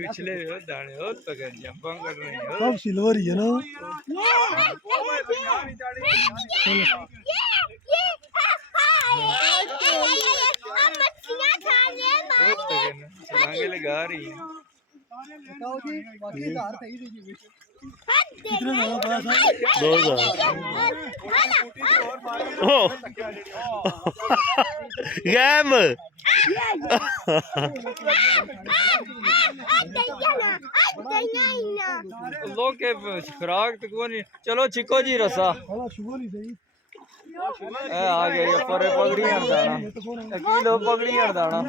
पिछले दाने हो तो कर जंपंग कर रही हो सब सिल्वर ही है ना चलांगे लगा रही है बताओ जी बाकी आधार सही दीजिए कितने वाला पास है 2000 गैम लोग के खुराक तो कौन चलो चिको जी रसा हां शुगर ही सही ए आ गया पर पगड़ी हड़दाना किलो पगड़ी हड़दाना